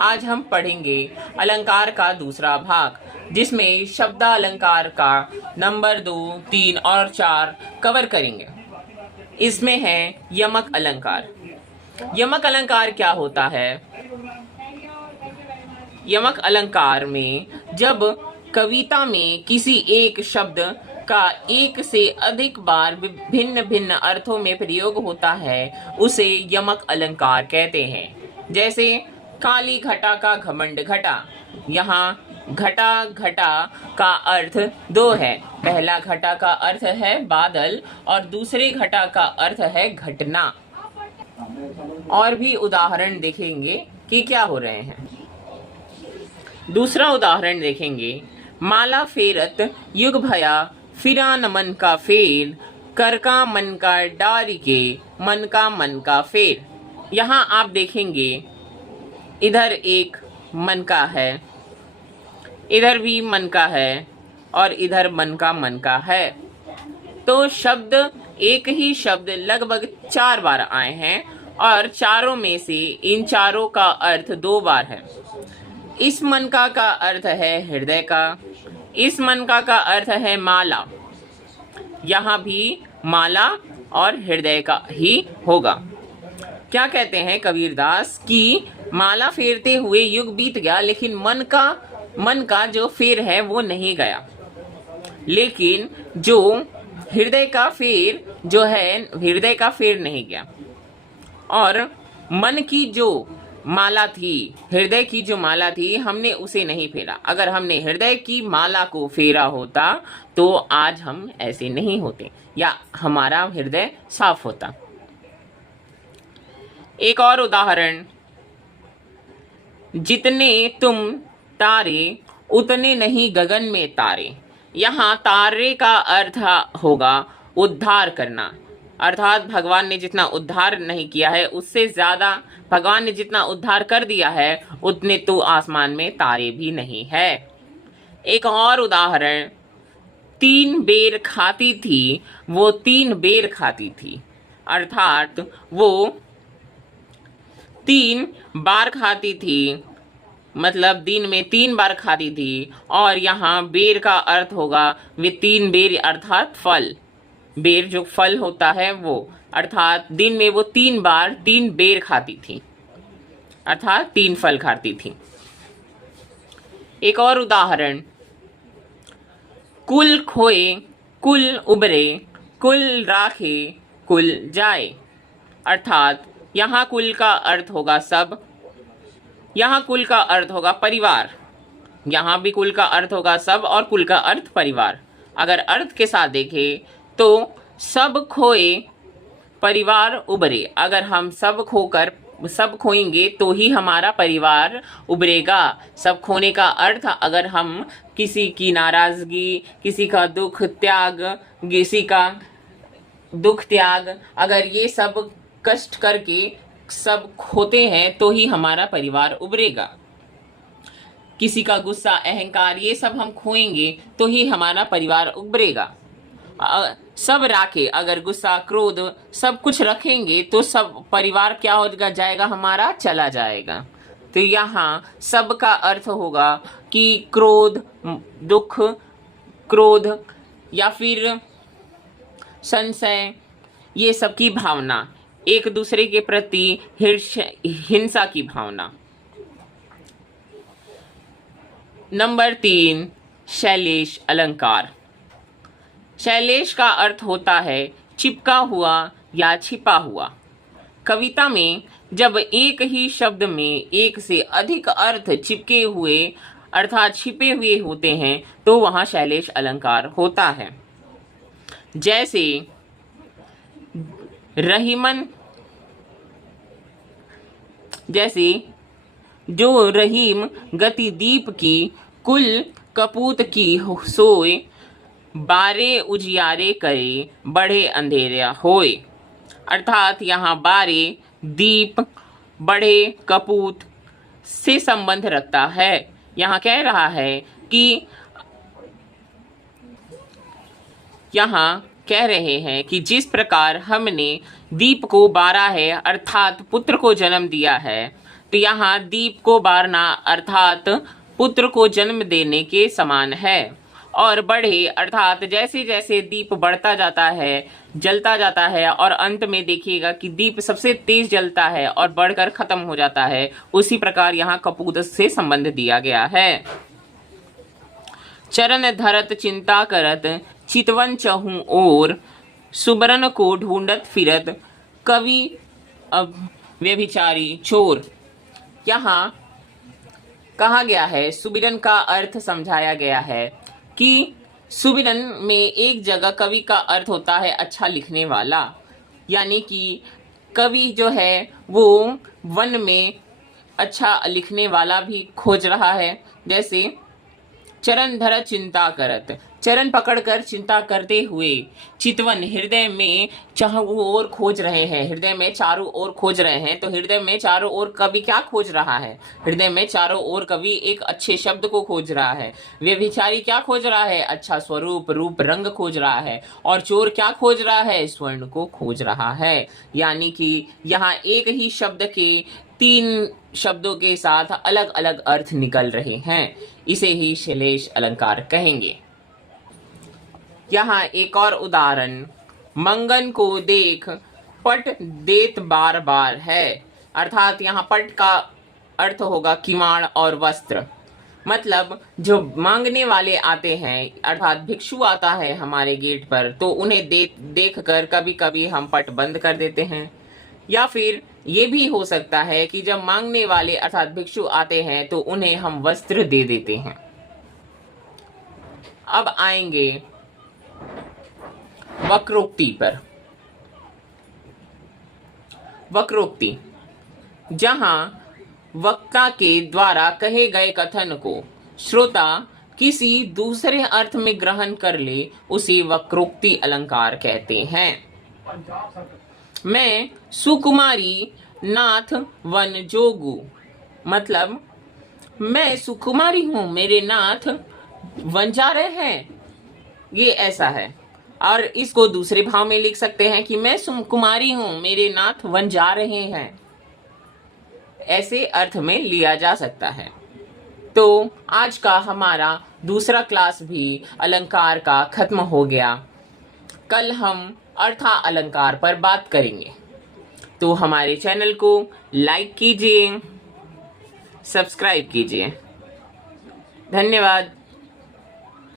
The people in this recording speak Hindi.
आज हम पढ़ेंगे अलंकार का दूसरा भाग, जिसमें शब्दालंकार का नंबर 2, 3 और 4 कवर करेंगे। इसमें है यमक अलंकार। यमक अलंकार क्या होता है? यमक अलंकार में जब कविता में किसी एक शब्द का एक से अधिक बार भिन्न भिन्न अर्थों में प्रयोग होता है, उसे यमक अलंकार कहते हैं। जैसे काली घटा का घमंड घटा। यहाँ घटा घटा का अर्थ दो है। पहला घटा का अर्थ है बादल और दूसरे घटा का अर्थ है घटना। और भी उदाहरण देखेंगे कि क्या हो रहे हैं। दूसरा उदाहरण देखेंगे, माला फेरत युग भया फिरा न मन का फेर, कर का मन का डारी के मन का फेर। यहाँ आप देखेंगे इधर एक मन का है, इधर भी मन का है और इधर मन का है। तो शब्द एक ही शब्द लगभग 4 बार आए हैं और चारों में से इन चारों का अर्थ 2 बार है। इस मन का अर्थ है हृदय का, इस मन का अर्थ है माला। यहाँ भी माला और हृदय का ही होगा। क्या कहते हैं कबीरदास कि माला फेरते हुए युग बीत गया, लेकिन मन का जो फेर है वो नहीं गया। लेकिन जो हृदय का फेर जो है, हृदय का फेर नहीं गया। और मन की जो माला थी, हृदय की जो माला थी, हमने उसे नहीं फेरा। अगर हमने हृदय की माला को फेरा होता तो आज हम ऐसे नहीं होते या हमारा हृदय साफ होता। एक और उदाहरण, जितने तुम तारे उतने नहीं गगन में तारे। यहाँ तारे का अर्थ होगा उद्धार करना, अर्थात भगवान ने जितना उद्धार नहीं किया है उससे ज्यादा भगवान ने जितना उद्धार कर दिया है उतने तो आसमान में तारे भी नहीं है। एक और उदाहरण, 3 बेर खाती थी वो 3 बेर खाती थी, अर्थात वो 3 बार खाती थी, मतलब दिन में 3 बार खाती थी। और यहाँ बेर का अर्थ होगा वे 3 बेर अर्थात फल। बेर जो फल होता है वो, अर्थात दिन में वो 3 बार 3 बेर खाती थी, अर्थात 3 फल खाती थी। एक और उदाहरण, कुल खोए कुल उबरे, कुल राखे कुल जाए। अर्थात यहाँ कुल का अर्थ होगा सब, यहाँ कुल का अर्थ होगा परिवार। यहाँ भी कुल का अर्थ होगा सब और कुल का अर्थ परिवार। अगर अर्थ के साथ देखें तो सब खोए परिवार उबरे। अगर हम सब खोएंगे तो ही हमारा परिवार उबरेगा। सब खोने का अर्थ, अगर हम किसी की नाराजगी, किसी का दुख त्याग, अगर ये सब कष्ट करके सब खोते हैं तो ही हमारा परिवार उबरेगा। किसी का गुस्सा, अहंकार, ये सब हम खोएंगे तो ही हमारा परिवार उबरेगा। सब राखे, अगर गुस्सा, क्रोध सब कुछ रखेंगे तो सब परिवार क्या होगा, जाएगा, हमारा चला जाएगा। तो यहाँ सब का अर्थ होगा कि क्रोध, दुख, क्रोध या फिर संशय, ये सब की भावना, एक दूसरे के प्रति हिंसा की भावना। नंबर 3, शैलेश अलंकार। शैलेश का अर्थ होता है चिपका हुआ या छिपा हुआ। कविता में जब एक ही शब्द में एक से अधिक अर्थ चिपके हुए अर्थात छिपे हुए होते हैं तो वहाँ शैलेश अलंकार होता है। जैसे जो रहीम गति दीप की, कुल कपूत की सोए, बारे उजियारे करे बढ़े अंधेरा होए। अर्थात यहाँ बारे, दीप, बढ़े, कपूत से संबंध रखता है। यहाँ कह रहा है कि यहाँ कह रहे हैं कि जिस प्रकार हमने दीप को बारा है अर्थात पुत्र को जन्म दिया है, तो यहाँ दीप को बारना अर्थात पुत्र को जन्म देने के समान है। और बढ़े अर्थात जैसे जैसे दीप बढ़ता जाता है, जलता जाता है और अंत में देखिएगा कि दीप सबसे तेज जलता है और बढ़कर खत्म हो जाता है, उसी प्रकार यहाँ कपूत से संबंध दिया गया है। चरण धरत चिंता करत चितवन चहु ओर, सुबरन को ढूंढत फिरत कवि व्यभिचारी चोर। यहाँ कहा गया है, सुबिरन का अर्थ समझाया गया है कि सुबिरन में एक जगह कवि का अर्थ होता है अच्छा लिखने वाला, यानी कि कवि जो है वो वन में अच्छा लिखने वाला भी खोज रहा है। जैसे चरण धरत चिंता करत, चरण पकड़कर चिंता करते हुए, चितवन हृदय में चारों ओर खोज रहे हैं, हृदय में चारों ओर खोज रहे हैं। तो हृदय में चारों ओर कवि क्या खोज रहा है? हृदय में चारों ओर कवि एक अच्छे शब्द को खोज रहा है। व्यभिचारी क्या खोज रहा है? अच्छा स्वरूप, रूप, रंग खोज रहा है। और चोर क्या खोज रहा है? स्वर्ण को खोज रहा है। यानी कि यहाँ एक ही शब्द के 3 शब्दों के साथ अलग अलग अर्थ निकल रहे हैं। इसे ही श्लेष अलंकार कहेंगे। यहाँ एक और उदाहरण, मंगन को देख पट देत बार बार है। अर्थात यहाँ पट का अर्थ होगा किवाड़ और वस्त्र। मतलब जो मांगने वाले आते हैं, अर्थात भिक्षु आता है हमारे गेट पर, तो उन्हें देख कर कभी कभी हम पट बंद कर देते हैं। या फिर ये भी हो सकता है कि जब मांगने वाले अर्थात भिक्षु आते हैं तो उन्हें हम वस्त्र दे देते हैं। अब आएंगे वक्रोक्ति पर। वक्रोक्ति, जहां वक्ता के द्वारा कहे गए कथन को श्रोता किसी दूसरे अर्थ में ग्रहण कर ले, उसे वक्रोक्ति अलंकार कहते हैं। मैं सुकुमारी नाथ वन जोगू, मतलब मैं सुकुमारी हूं, मेरे नाथ वन जा रहे हैं, ये ऐसा है। और इसको दूसरे भाव में लिख सकते हैं कि मैं सुकुमारी हूं, मेरे नाथ वन जा रहे हैं, ऐसे अर्थ में लिया जा सकता है। तो आज का हमारा दूसरा क्लास भी अलंकार का खत्म हो गया। कल हम अर्था अलंकार पर बात करेंगे। तो हमारे चैनल को लाइक कीजिए, सब्सक्राइब कीजिए। धन्यवाद।